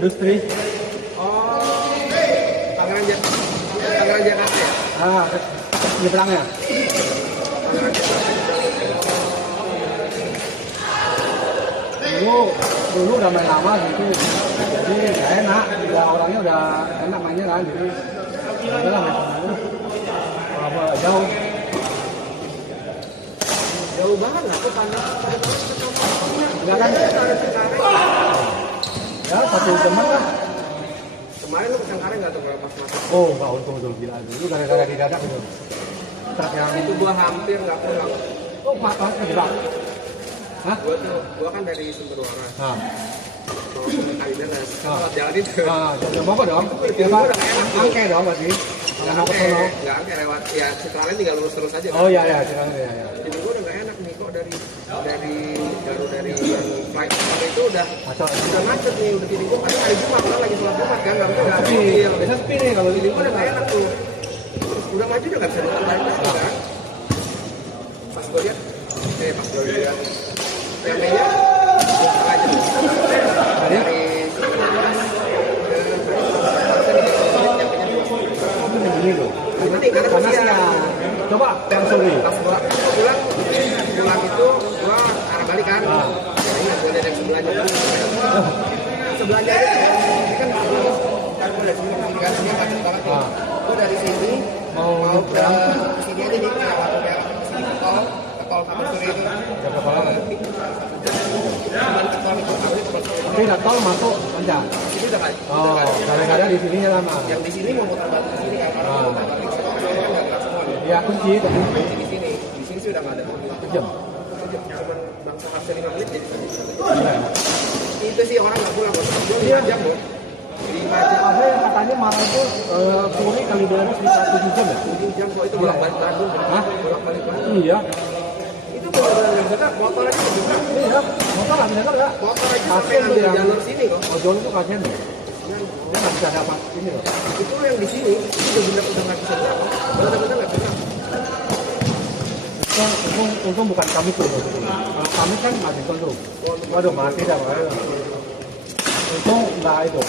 industri. Oh, Tangerang Jakarta ya? Ah, nyebrangnya. Tangerang Jakarta. Dulu udah main lama gitu, jadi nggak enak, udah orangnya udah enak mainnya kan, jadi udah lah main sama dulu. Kalau jauh Jauh banget lah, aku tanya. enggak kan? Ya 1 jam lah. Kemarin lu ke Cengkareng nggak tuh pas masuk? Oh nggak, untung gila dulu gara-gara didadak gitu. Truk yang Itu gua hampir nggak pulang. oh pas kejebak. Hah? Gua kan dari Sumber Waras. Nah, Mau ke Kalideres. Ah. Lewat jalan itu. jam apa dong? Ya Pak, angke dong pasti. Kalau mau ke sono. Nggak angke lewat. Ya Citraland tinggal lurus-lurus aja. Oh iya ya, silakan ya. Jadi gua udah nggak enak nih kok dari yang flight itu udah macet nih, udah feeling gua kan hari Jumat kan lagi sholat Jumat kan, nggak ada Sepi, biasa sepi nih kalau feeling gua udah nggak enak tuh. Udah maju udah nggak bisa depan balik lagi kan. Pas gua lihat, pas gua lihat yang mainnya 2,5 jam dari ini loh. gimana nih, karena Siang. Coba yang sore. pas gua pulang itu gua arah balik kan. Jadi gua dari yang sebelahnya kan. Sebelahnya itu kan gua dari sini kan dia macet banget nih. Gua dari sini mau ke sini aja nih, sini ke tol Taman Suri itu. Jaga kepala kan. Cuman ke tol itu, Tapi nggak tol masuk panjang. sini udah kan. Oh, kadang-kadang di sininya lama. Yang di sini mau muter balik ke sini kan, karena mau muter balik ke sini kan nggak gerak semua nih. Ya kunci tapi Di sini sih udah nggak ada. jam. Cuman bangsa hasil 5 menit jadi Iya. itu sih orang nggak pulang, dia 5 jam loh. 5 jam. Ada yang katanya malah itu Puri Kalideres bisa 7 jam ya? 7 jam kok itu bolak-balik Bandung. Hah? Bolak-balik Bandung. Iya. Itu benar-benar nggak bisa, motor aja nggak bisa. Iya. Motor nggak bisa nggak? Motor aja sampai Kasian tuh ngambil yang jalur sini kok. ojol itu kasian deh. Dia nggak bisa dapat ini loh. Itu yang di sini, itu udah nggak bisa berapa. Benar-benar nggak bisa. Untung bukan kami tuh. Kalau kami kan mati tuh. Waduh mati dah. Waduh. Untung nggak itu.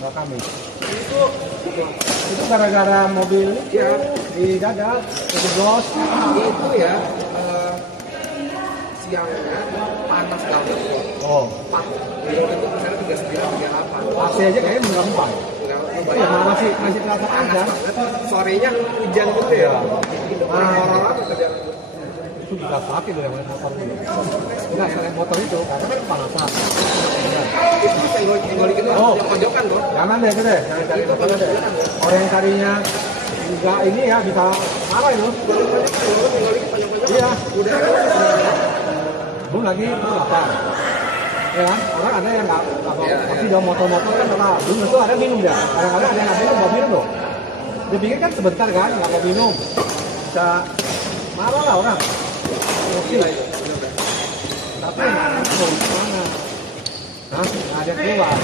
Nggak kami. Itu gara-gara mobil Ya. di dada, kejeblos. Itu ya siangnya panas banget kok. Oh, Beliau itu misalnya 39, 38. AC aja kayaknya menggempar. Iya, masih terasa panas panas. banget. Sorenya hujan gitu ya. Orang-orang apa kerjaan itu? Itu bisa sakit loh yang naik motor itu. Enggak, yang naik motor itu karena kan kepanasan. Itu senggol gitu, Oh. yang pojokan loh. Jangan deh, itu deh. Jangan cari motor deh. Orang yang carinya enggak ini ya bisa marah itu. Iya. Udah Belum lagi itu lapar. Ya kan? Orang ada yang nggak pasti dong motor-motor kan apa? Belum itu ada minum ya. Kadang-kadang ada yang nggak minum, bawa minum loh. Dia pikir kan sebentar kan, nggak mau minum. Bisa marah lah orang. Oke. Tapi mana? Hah? Nggak ada yang keluar.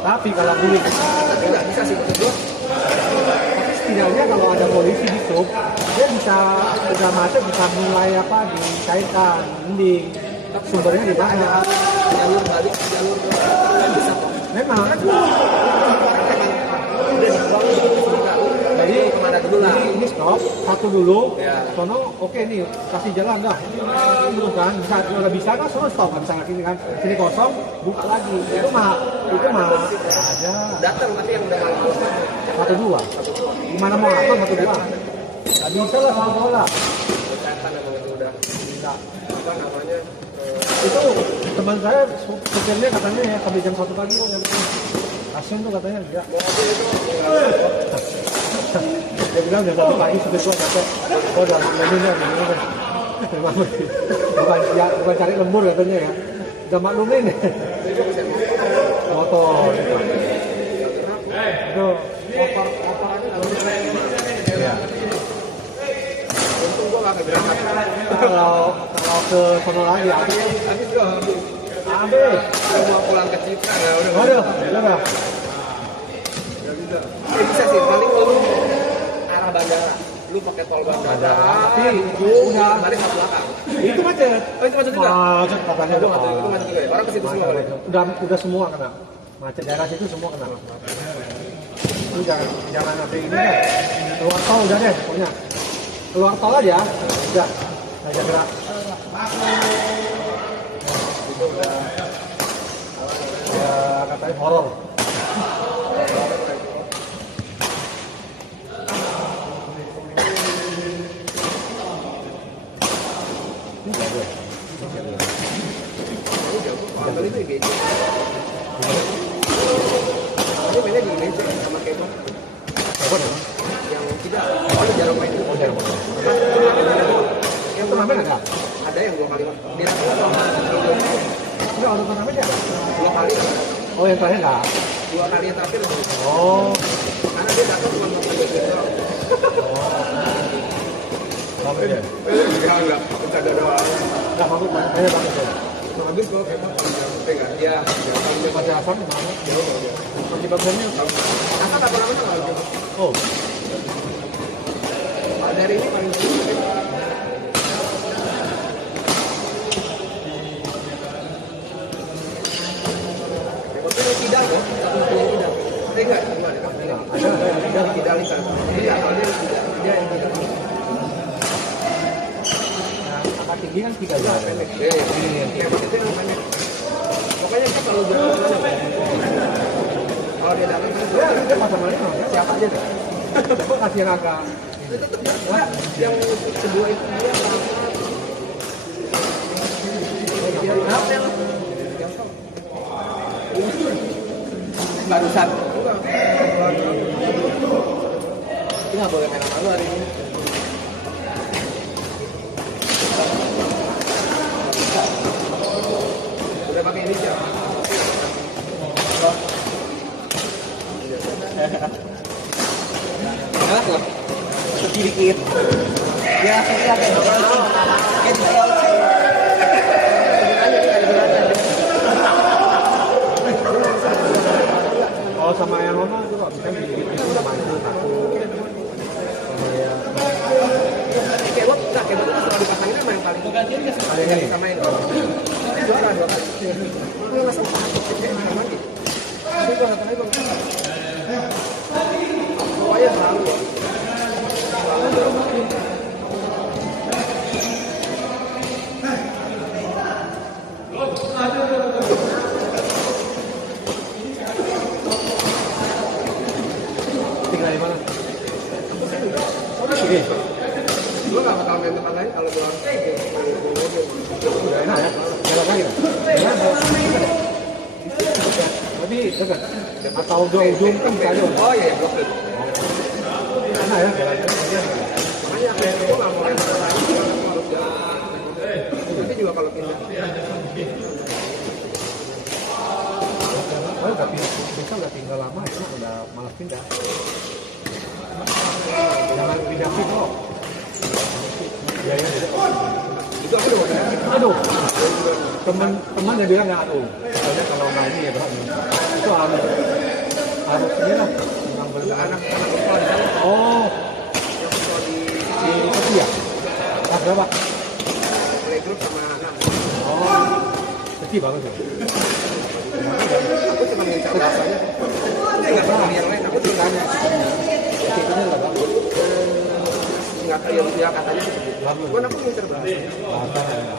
Tapi kalau beli, tapi nggak bisa sih menurut gua. tapi setidaknya kalau ada polisi di sub, dia bisa udah macet bisa mulai apa dikaitkan, mending sumbernya di mana? Jalur balik, jalur ke nggak bisa kok. Memang. Orang memang udah dibuang jadi kemana dulu lah. Ini stop, satu dulu. Ya. Sono oke nih, kasih jalan dah. Dulu kan, bisa nggak bisa kan sono stop kan, misalnya sini kan, sini kosong, buka lagi. Itu mah ada Datang tapi yang udah malam. satu dua. Gimana mau apa satu dua? Nggak bisa lah sama bola. Setan emang itu udah Bisa. apa namanya? Itu teman saya supirnya katanya ya sampai jam 1 pagi kok nyampe. Kasian tuh katanya enggak. Mobil itu Dia bilang jam 1 pagi supir gua capek. Oh udah makluminnya gimana. Memang bukan cari lembur katanya ya. Udah maklumin. Motor. Itu motor aja nggak bisa. ya. Untung gua nggak berangkat. Kalau ke sono lagi habis. Habis gua habis. Habis. Gua mau pulang ke Citra ya udah. Waduh, udah. Nggak bisa. Bisa sih paling lu arah bandara. Lu pakai tol bandara. Tapi lu udah balik ke belakang. itu macet. Oh itu macet juga. Macet katanya Itu macet juga ya. Orang ke situ semua balik. Udah semua kena. macet daerah situ semua kena. Lu jangan sampai ini deh. Keluar tol udah deh pokoknya. Keluar tol aja, udah. Aja gerak. Itu udah katanya horor. Ini nggak ada. Kali itu gitu. Dia mainnya di Indonesia sama Kevin. Apa nih? Yang tidak, kalau jarang main itu. Oh, jarang. Yang Turnamen ada? ada yang 2 kali. Dia Enggak, ada turnamen ya? 2 kali. Oh, yang terakhir enggak? 2 kali yang terakhir. Oh. Karena dia datang cuma nonton gitu doang. Bagus ya? Enggak, bercanda doang. Enggak, bagus ya. Habis kalau Kevin pegang dia. Masih asam di mana? Masih bagusnya? Asal apa namanya kalau Oh. dari ini paling tinggi. Tapi tidak kok, satu-satunya tidak. Enggak, ada tidak lihat. Iya, kalau dia yang tidak. Angkat tinggi kan 3 ya. Hebat itu yang banyak. Pokoknya kita kalau jalan kalau dia datang Dia pasangannya siapa aja deh. Coba kasih yang agak Yang kedua itu dia barusan ini nggak boleh main sama lu hari ini. Udah pakai ini siapa? Enak loh, sedikit. Ya, oh sama yang lama itu kok bisa digigit sama itu takut sama ya kebab enggak, kebab itu setelah dipasangin sama yang paling ada yang ini sama ini. Ini juara 2 kali. Lu nggak sempat sama gitu. Tapi kalau katanya bang, pokoknya selalu. tinggal di mana? Oh di sini. Lu nggak bakal main tempat lain kalau juara. Udah enak ya. Belok lagi kan? Tapi dekat. Atau ujung kan bisa aja. Oh iya, blok itu. Enak ya. Makanya kayak itu nggak mau main tempat lain harus jalan. Tapi juga kalau pindah. Oh udah bisa udah tinggal lama ya, udah malas pindah. Jangan pindah sih kok. Iya ya. Itu aku udah mau. Aduh, teman yang bilang nggak aduh. Soalnya kalau nggak ini ya berapa? Itu harus ini lah. Yang benar Anak-anak sekolah di sana. Oh, Yang sekolah di itu ya. Kelas berapa? playgroup sama anak. Oh, kecil banget ya. Aku cuma ngincar bahasanya. Nggak tahu yang lain. Aku cuma tanya. Kecilnya nggak bagus. Nggak tahu yang dia katanya seperti itu. Bagus. Kan aku ngincar bahasanya. Bahasa ya.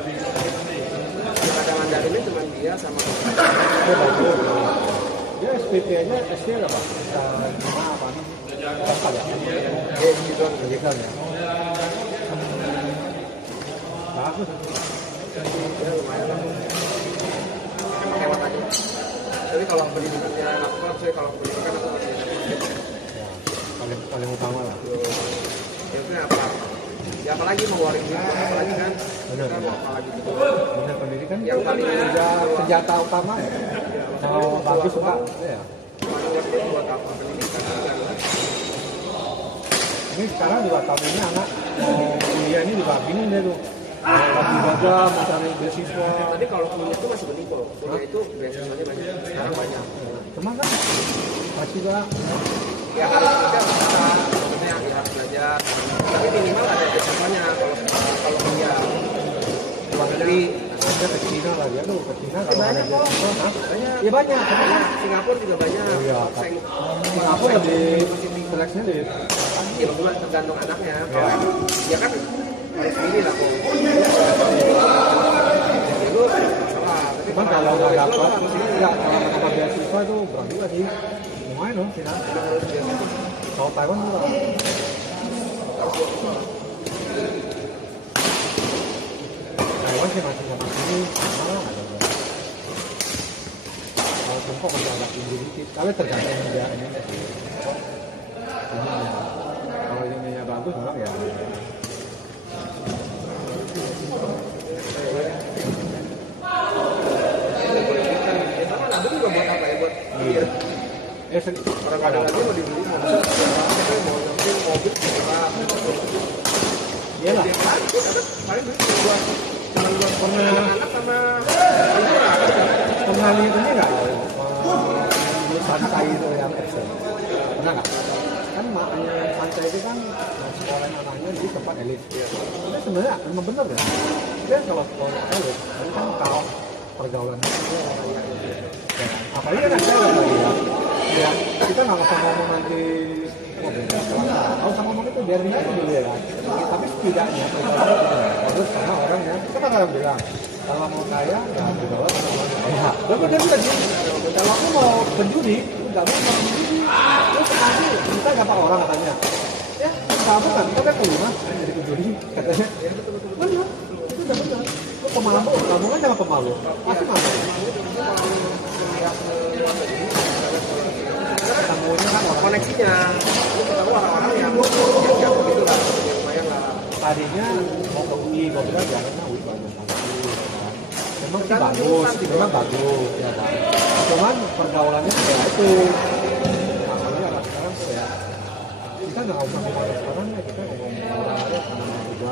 Kadang Mandarinnya cuma dia sama Dia bagus. Dia SPP aja SD apa? Bisa lima apa nih? Apa ya? gitu. Gitu ya. Bagus. Ya lumayan lah. Emang hemat aja. Tapi kalau pendidikannya aku kan saya kalau pendidikan aku masih Ya, paling utama lah. ya itu apa? Ya apalagi mau waring juga, apalagi kan Benar. kita mau apalagi gitu. Benar pendidikan Yang paling senjata utama ya. Kalau bagus suka ya. paling ngerti buat apa pendidikan. Ini sekarang juga tahun ini anak mau kuliah ini juga bingung dia tuh. Lagi gagal mau cari beasiswa. Tadi kalau kuliah itu masih benih kok. Kuliah itu beasiswanya banyak. Sekarang banyak. Cuma kan masih juga Ya harus kita bisa, maksudnya ya harus belajar. Tapi minimal ada beasiswanya kalau kuliah luar negeri. Dia ke Cina lagi, aduh ke Cina kalau ada banyak kok. beasiswa, hah? Banyak. Iya banyak, tapi kan Singapura juga banyak. Oh iya, Seng- Singapura lebih seleksinya di Ya juga tergantung anaknya. Iya. Ya kan harus milih lah kok. Ya lu salah. Tapi cuman kalau nggak dapat, nggak kalau nggak dapat beasiswa itu berat juga sih. Lumayan loh, Cina. harus biasa. Kalau Taiwan murah. Taiwan sih masih sama sini sama lah ada berapa. Kalau Tiongkok masih agak tinggi dikit, tapi tergantung dia ini sih. Ininya. Kalau ininya bagus memang ya. Ya sama lah, juga buat apa ya buat Iya. orang ada lagi mau dibeli mau nyampe mobil berapa? Iyalah. Dia kan paling beli buat cuma buat Pernah anak-anak sama liburan. pernah lihat ini nggak? Di pantai itu yang Epson. Pernah nggak? Kan makanya pantai itu kan sekolah anaknya di tempat elit. Tapi sebenarnya memang benar ya. Dia kalau sekolah elit, itu kan kalau pergaulannya itu ya kan. Apalagi kan saya lagi ya. Kita nggak usah ngomong nanti kalau sama ngomong itu biarin aja dulu ya. Tapi setidaknya pergaulannya itu bagus karena orang yang kita kan bilang kalau mau kaya ya bergaul sama orang kaya. Lalu dia bilang gini, kalau aku mau berjudi, nggak mau berjudi, terus nanti kita dapat orang katanya. Ya, kamu kan kita kan kelima jadi penjudi katanya. Benar, itu udah benar. Lu pemalu, kamu kan jangan pemalu. Pasti malu. Ketemunya kan orang Koneksinya, lu ketemu orang-orang yang begitu lah, yang lumayan lah. tadinya mau ke UI, gue bilang jangan UI bagus kan. Memang sih bagus, memang bagus ya kan. Cuman pergaulannya kayak itu. Makanya anak sekarang tuh ya kita nggak usah ngomong sekarang ya kita ngomong orang ada sama juga.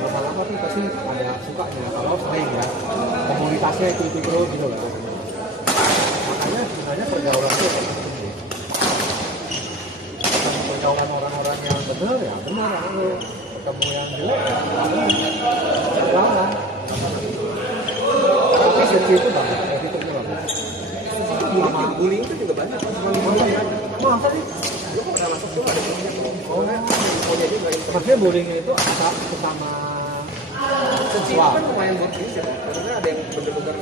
Lama-lama tuh pasti ada sukanya kalau sering ya komunitasnya itu terus gitu lah. Makanya sebenarnya pergaulan itu penting. Ketemu pergaulan orang-orang yang benar ya benar, aku ketemu yang jelek ya pergaulan. Tapi safety itu bagus, safety itu bagus. Bullying itu juga banyak. Masa sih? Lu kok nggak masuk tuh ada bullying? Oh, Infonya juga maksudnya bullying itu sesama Seci itu kan lumayan buat ini sih, karena ada yang bener-bener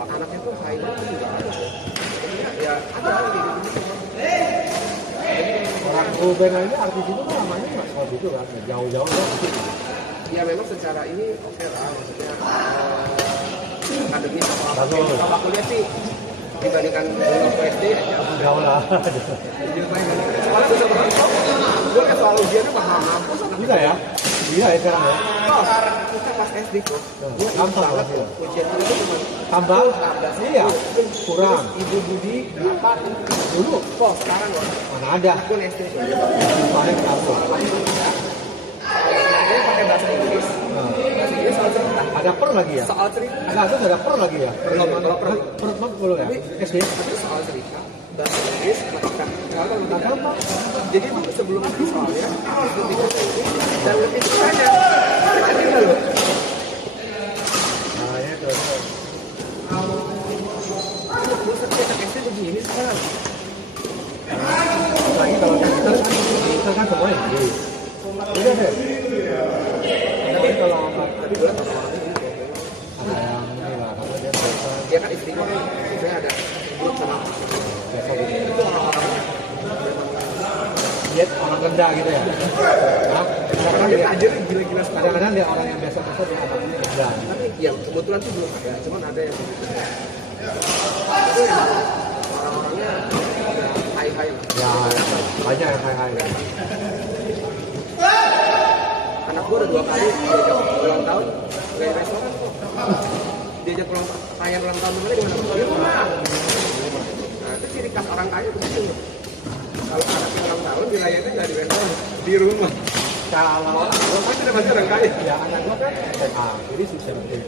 anaknya tuh high itu juga ada kok. Jadi ya ada kayak gitu. orang Ruben aja artis itu kan namanya nggak sekolah gitu kan, jauh-jauh lah gitu. Ya memang secara ini oke lah, maksudnya akademis atau apa Bagus. apa kuliah sih dibandingkan dulu SD aja. Jauh lah. Soalnya bisa banget kok. Gue kan soal ujiannya bakal mampus. Bisa ya? Bisa ya sekarang ya? Oh, kita pas SD tuh. Gue gampang banget lah, ya. ujian itu cuma Tambah? 14. Iya. Kurang. Ibu Budi berapa? Dulu Kok sekarang loh. mana ada? Akun SD. Paling kampung. Dia pakai bahasa Inggris. Nah, Bahasa Inggris soal cerita. ada per lagi ya? Soal cerita. Enggak, itu nggak ada per lagi ya? Belum, kalau per. Per belum ya? SD? Tapi soal cerita. Bahasa Inggris, matematika. Kalau Nggak gampang. jadi itu sebelum itu soalnya itu bahasa Inggris dan lebih susahnya. Kecil loh. Nah, ya itu. Buset cetak SD begini sekarang. Apalagi kalau kita kan semuanya Inggris. Iya deh. Tapi kalau Tapi gue liat orang-orang ini kok. ada yang ini lah, kalau dia biasa Dia kan istimewa kan, misalnya ada grup sama biasa gitu. itu orang-orang Dia orang rendah gitu ya. Nah, kadang-kadang dia dia tajir gila-gila sekali. kadang-kadang dia orang yang biasa-biasa dia anaknya rendah. Tapi yang kebetulan tuh belum ada, cuman ada yang begitu. Itu yang orang-orangnya udah high-high lah. Ya, banyak yang high-high. Anak gue udah 2 kali diajak ulang tahun ke restoran kok. Diajak perayaan ulang tahun kemarin gimana? Di rumah. Nah, itu ciri khas orang kaya tuh gitu. Kalau anak ulang tahun dirayainnya nggak di restoran, di rumah. Kalau Kan sudah pasti orang kaya. ya anak gua kan SMA, jadi susah banget.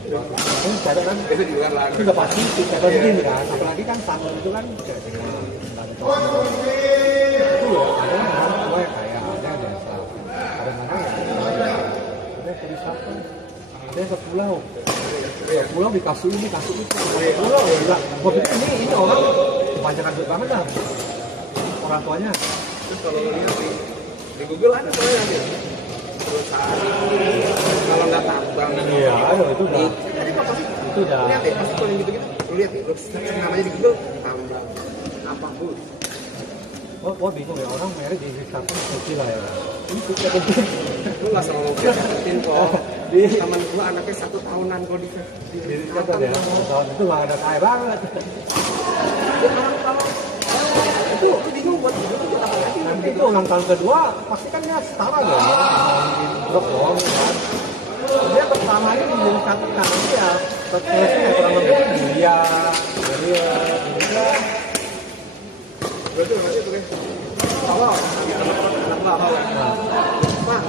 Ini kadang kan Itu di luar lah. itu udah pasti susah banget kan. Apalagi kan tangan itu kan kayak semua nggak ada contoh. Itu ya kadang orang tua yang kaya, ada yang biasa. Kadang-kadang ya ada yang siapa? ada yang ke pulau. Ke pulau dikasih ini, kasih itu. Ke pulau enggak. Gua pikir ini orang kebanyakan duit banget dah. Orang tuanya. Terus kalau lihat di Google ada soalnya nanti perusahaan kalau nggak tambang. Iya, ayo itu udah. Jadi apa sih? Itu udah. Lihat ya, pasti kalau yang gitu-gitu. Lu lihat nih, lu search namanya di Google tambang. Apapun. Wah bingung ya, orang merek di Instagram kecil lah ya. Ini kecil. Lu nggak selalu ngeliatin kok. Di Temen gua anaknya 1 tahunan kok di Instagram ya. Tahun itu nggak ada kaya banget. Itu bingung buat apa lagi? Nanti itu ulang tahun kedua pasti kan dia setara dong. Drop dong kan. Dia pertama ini jadi satu kan nanti ya terusnya kurang lebih dia. Betul nanti tuh kan. Kalau anak bawa Pak,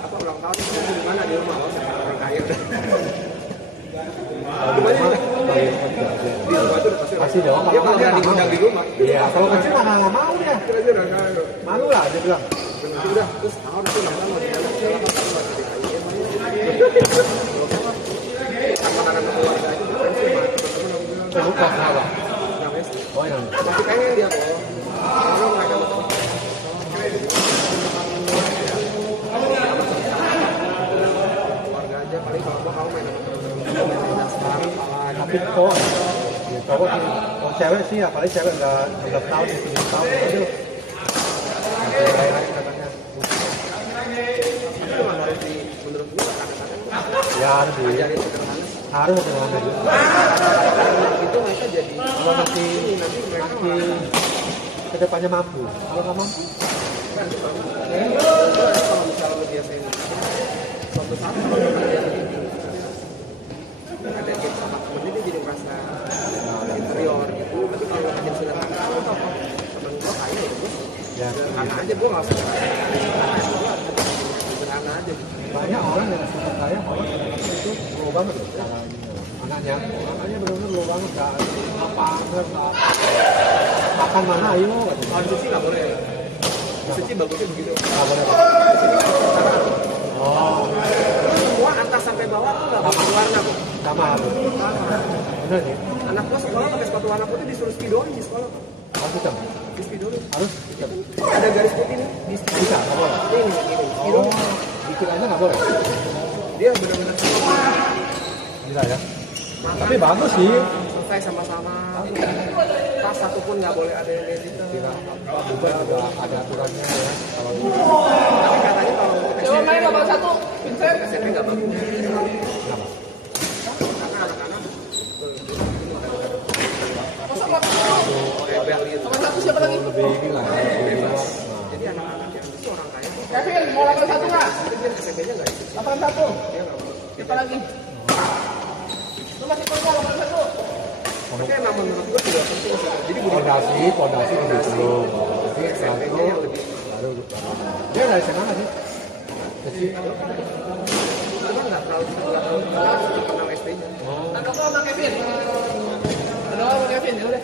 apa ulang tahun itu di mana di rumah? Orang kaya udah. Di rumah Di rumah tuh pasti dong. Dia kalau nggak diundang di rumah. Iya, kalau kecil mana nggak mau ya. Aja udah kaya. Malu lah dia bilang. Udah terus tahun itu nggak mau dia segala macam buat jadi kaya. Anak-anak keluarga itu bukan cuma teman-teman aku bilang. Saya lupa kenapa. Namanya Oh yang masih pengen dia kok. Kalau mereka mau keluarga aja paling kalau mau kamu main main nastar tapi cowok ya cowok sih kalau cewek sih apalagi cewek nggak tahun ya 7 tahun aja lain katanya itu memang harus di menurut gua kadang-kadang ya harus ajarin sederhana harus sederhana juga itu mereka jadi kalau nanti mereka kedepannya mampu kalau nggak mampu kalau misalnya lu biasain suatu saat kalau lu biasain ada game sama temennya dia jadi merasa inferior gitu tapi kalau lu bikin sederhana lu tau kok temen gua kaya ya gua ya sederhana aja gua nggak usah sederhana aja banyak orang yang suka kaya malah itu low banget loh cara anaknya benar-benar low banget nggak apa-apa nggak makan mana ayo kalau di sini nggak boleh Suci bagusnya begitu. nggak boleh oh Semua atas sampai bawah tuh nggak pakai warna kok. sama harus bener sih Anak gua sekolah pakai sepatu warna putih disuruh spidolin di sekolah. harus hitam Di spidolin. harus hitam Ada garis putih nih di spidolin. bisa nggak boleh Ini oh spidolin. dikit aja nggak boleh Dia benar-benar bisa ya makan. tapi bagus sih Selesai sama-sama. Tas satu pun nggak boleh ada yang digital. kira juga ada aturannya ya kalau Tapi katanya kalau Coba main nomor 1, Vincent. SMP nggak bagus. kenapa Karena anak-anak Masa nomor rebel gitu. 1 siapa lagi? lebih ini lah lebih luas Jadi anak-anak yang itu orang kaya tuh. Kevin, mau 81 nggak? Tapi dia SMP-nya nggak ikut. 81. Dia nggak mau. Siapa lagi? Lu masih perlu 81? Tapi emang menurut gua juga penting sih. Jadi budaya pondasi lebih belum jadi SMP-nya yang lebih baru dia dari mana sih kecil cuma nggak terlalu kelas kenal SD-nya. Ada kok Bang Kevin? Ada kok Bang Kevin? Ya udah.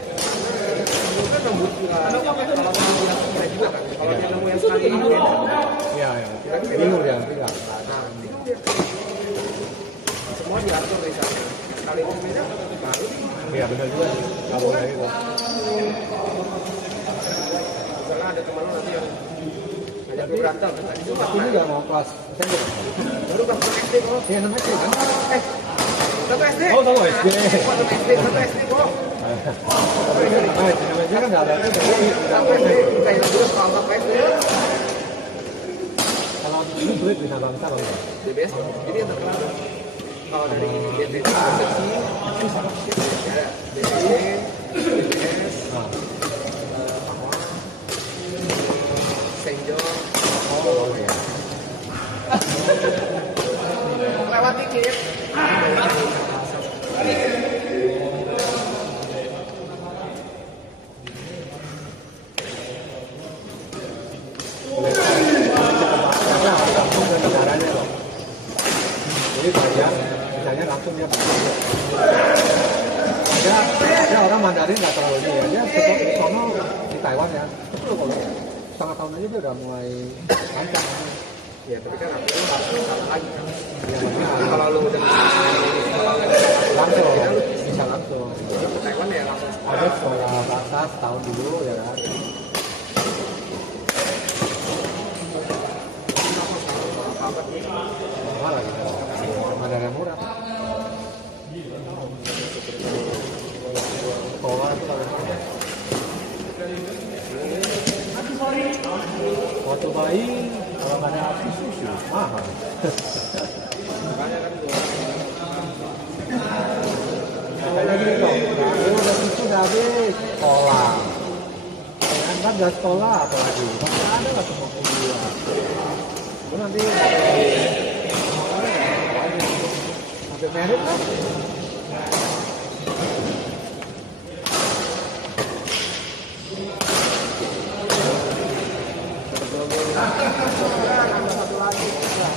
Itu kan nembus kalau mau yang bisa juga kan. Kalau dia nemu yang sekali ini beda. iya ya bingung dia tidak Nah, bingung dia. Semua diatur dari sana. Sekali ini beda, baru iya benar juga sih kalau kayak gitu misalnya ada teman lo nanti yang ngajak gue berantem. Tadi itu aku juga mau kelas SMP baru kelas SD kok. iya namanya SD kan Satu SD. oh tahu SD Satu SD kok. namanya kan nggak ada itu jadi Satu SD. Kayak dulu sekolah satu SD. kalau itu sulit bisa bangsa bang DBS. Jadi yang terkenal tuh. Kalau dari DBS seksi, ada DBS, Senjol. oh iya Lewat dikit. negaranya loh jadi bayar misalnya langsung dia ada orang Mandarin nggak terlalu ini ya dia di sono di Taiwan ya itu loh kalau setengah tahun aja dia udah mulai lancar Ya tapi kan aku harus salah lagi kan. Ya, Tapi kalau lu udah langsung bisa langsung. jadi ke Taiwan ya langsung. Ada sekolah bahasa setahun dulu ya kan. Mahal lagi. Ada yang murah. Sekolah itu kalau waktu bayi kalau nggak ada api susu mahal. Makanya kan gua Makanya gini dong, udah susu udah habis sekolah. Kan nggak sekolah apalagi, pasti ada lah semua kuliah. Itu nanti sampai merit kan?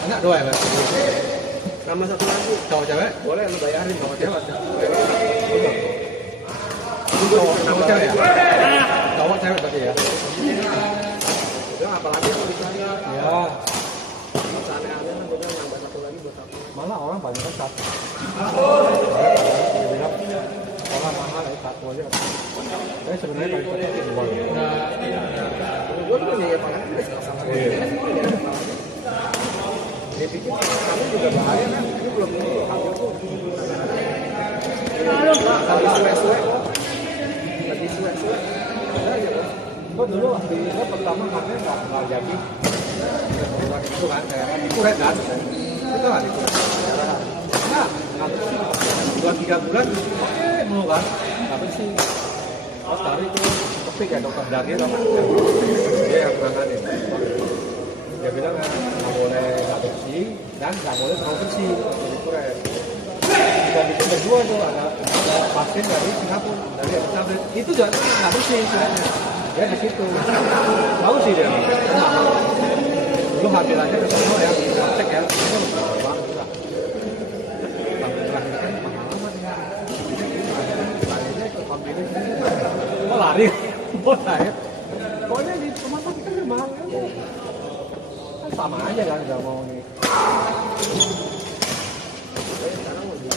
Anak dua ya, Pak? sama satu lagi. Cowok cewek? Boleh lu bayarin sama cewek. Cowok cewek ya? Cowok cewek berarti ya? Udah apalagi kalau dicari. Ya, Aneh-aneh kan gue nambah satu lagi buat apa? malah orang paling ketat. Dia bilang, sekolah mahal ya, satu aja. Tapi sebenarnya paling ketat itu uang. Gue juga nih apalagi udah sama dia pikir kamu juga bahaya kan? Ini belum tentu hamil kok. Lagi suwe-suwe kok. Lagi suwe-suwe. Ada aja kok. Gue dulu waktu itu pertama hamil nggak jadi. Bukan itu kan, kayak dikuret kan. Itu kan dikuret. Nah, habis sih 2-3 bulan, oke mulu kan. Habis sih, terus hari itu kepik ya dokter daging sama dia yang menanganin. Dia bilang nggak boleh nggak bersih dan nggak boleh terlalu bersih dikuret. Kita bikin berdua tuh ada pasien dari Singapura dari Elizabeth itu juga nggak bersih kuretnya. Dia di situ. Tahu sih dia. Dulu hamil aja ke sana ya, cek ya. Itu mahal banget juga. Sampai terakhir kan pengalaman ya. Larinya ke pemilik. Oh lari, ya. Pokoknya di rumah sakit kan mahal ya. Kan sama aja kan nggak mau nih. Sekarang lebih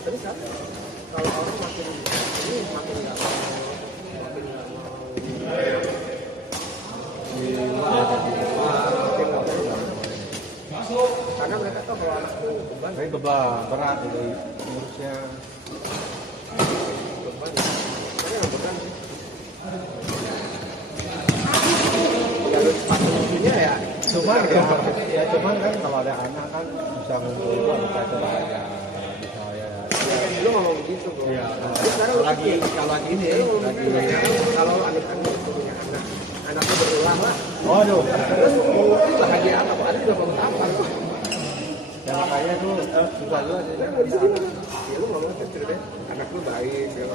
terus kan kalau orang makin ini makin nggak mau makin nggak mau karena mereka tahu kalau anak itu beban Tapi berat jadi ngurusnya. beban makanya nggak beban sih ya lu sepatunya ya Cuman ya cuman kan kalau ada anak kan bisa ngumpul juga bukan bahaya. Bisa ya. lu ngomong begitu bro Iya. terus sekarang lu Lagi kalau lagi ini lagi. kalau anak-anak punya anaknya berulang lah Waduh. terus bahagia apa ada juga belum tampar Ya makanya tuh susah juga sih. mau di sini ya lu ngomong kecil deh anak lu baik ya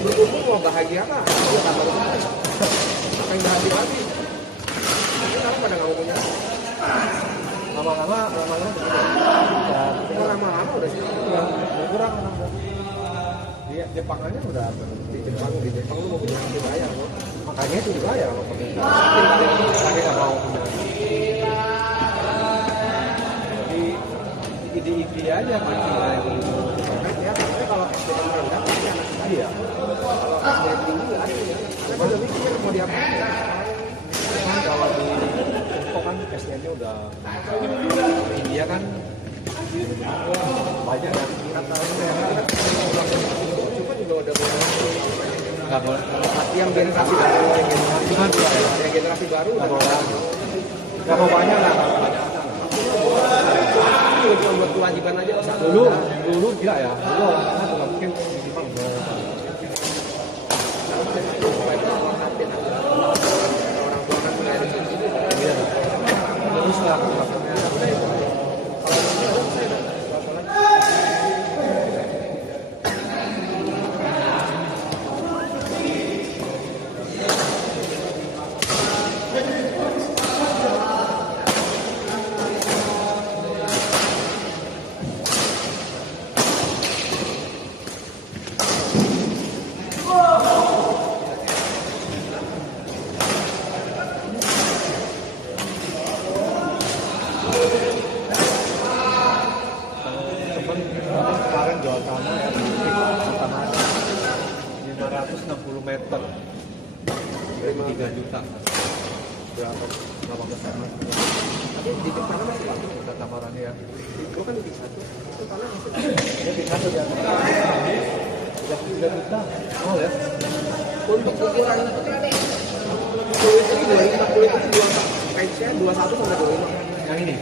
berkumpul mau bahagia apa dia tambah bahagia apa yang bahagia lagi tapi sekarang pada nggak mau punya Lama-lama begitu. Ya, cuma lama-lama udah sih berkurang udah. Di Jepang aja udah di Jepang lu mau punya anak bayar kok makanya itu dibayar sama pemerintah. Makanya nggak mau punya. Di IG aja masih kayak begitu. ya tapi kalau SDM rendah pasti anak Iya. kalau SDM tinggi nggak ada ya anak udah mikir mau diapain Kan kalau di Tiongkok kan SDM-nya udah India kan banyak ya. cuma juga udah Nggak boleh. yang generasi baru Cuma dua ya. yang generasi baru Nggak udah boleh. Nggak mau banyak lah. cuma buat kewajiban aja Dulu gila ya. Dulu orang-orang juga mungkin minimal iya. Terus lah maksudnya. meter 3 juta berapa 18 sama Tapi di depan masih waktu. udah tawarannya ya Gue kan di satu. Itu tanah masih. ini di satu ya 3 juta mahal ya Untuk ukuran kulit ini 250 itu dua kaisnya 21 sampai 25. yang ini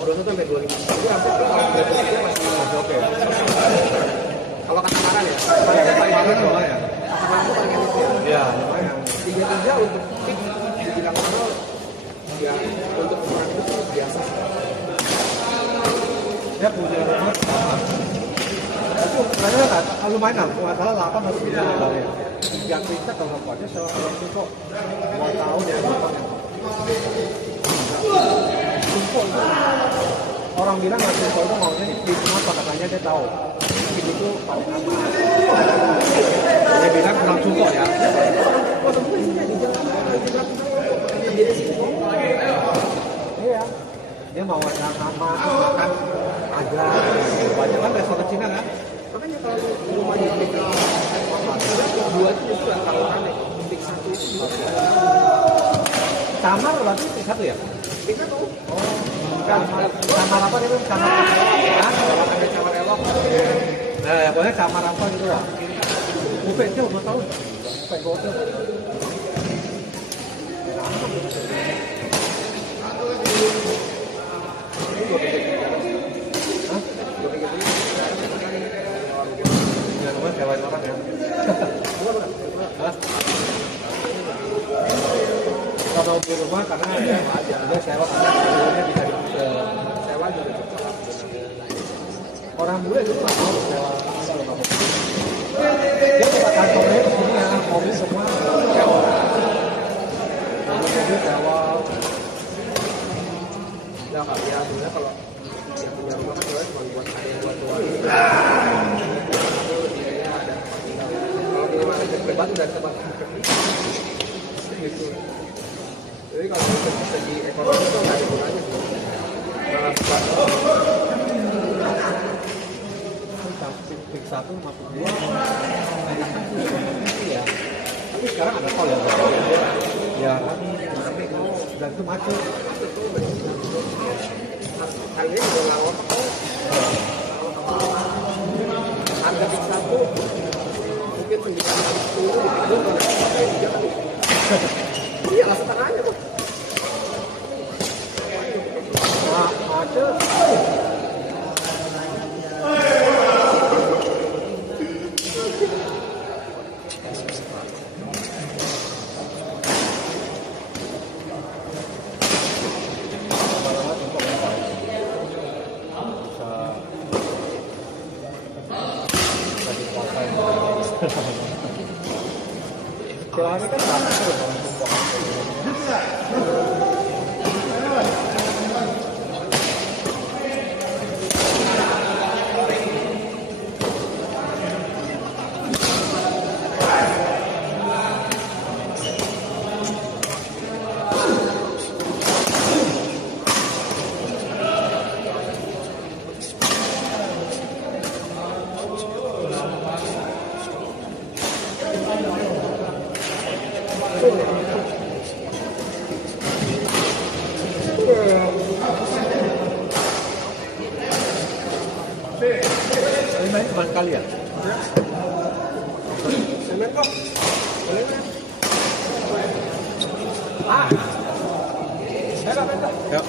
21 sampai 25. Itu harusnya kalau berarti masih oke ya kalau kasamaran ya. kayak kemarin soalnya ya Kasamaran itu paling elit ya. ya lumayan 33 untuk fix dibilang mahal ya untuk ukuran itu sih biasa. dia punya rumah sama itu ukurannya kan lumayan lah nggak salah 8 atau 9 ya yang kita kalau nggak aja seorang itu kok 2 tahun ya Sumpah itu orang bilang nggak sumpah itu maunya di kenapa katanya dia tahu ini itu paling aman dia bilang kurang sumpah ya Oh, temen sih di jalan jadi sih. iya dia mau yang aman makan aja banyak kan restoran Cina kan Makanya kalau rumahnya fix dua itu justru kalau aneh. Fix satu itu kamar berarti satu ya fix satu. kamar apa itu kamar ya Kalau ada kamar elok nah ya pokoknya kamar apa gitu lah buffet aja 2 tahun buffet hotel Hah? Ya lumayan sewain orang ya Hah? Kalau di rumah karena dia sewa karena sewa bisa sewa juga cocok. orang bule itu nggak mau sewa kalau nggak mau dia buka kantornya di sini ya mobil semua sewa mobil sewa Ya nggak ya sebenarnya kalau yang punya rumah kan sebenarnya cuma buat ada yang buat tua. Kalau di rumah ada bebas udah tempat. Gitu. Jadi kalau dari segi ekonomi itu nggak ada gunanya. fix 1 masuk 2 ya tapi sekarang ada tol ya ya dan itu macet Kali ini juga nggak ngotot. Harga fix satu mungkin 910 itu pakai 3 kali. Iya lah setengahnya tuh. macet Jalannya kan sama terus orang Tumpah. Ini main cuma sekali ya? Semen kok. Boleh kan? Ya.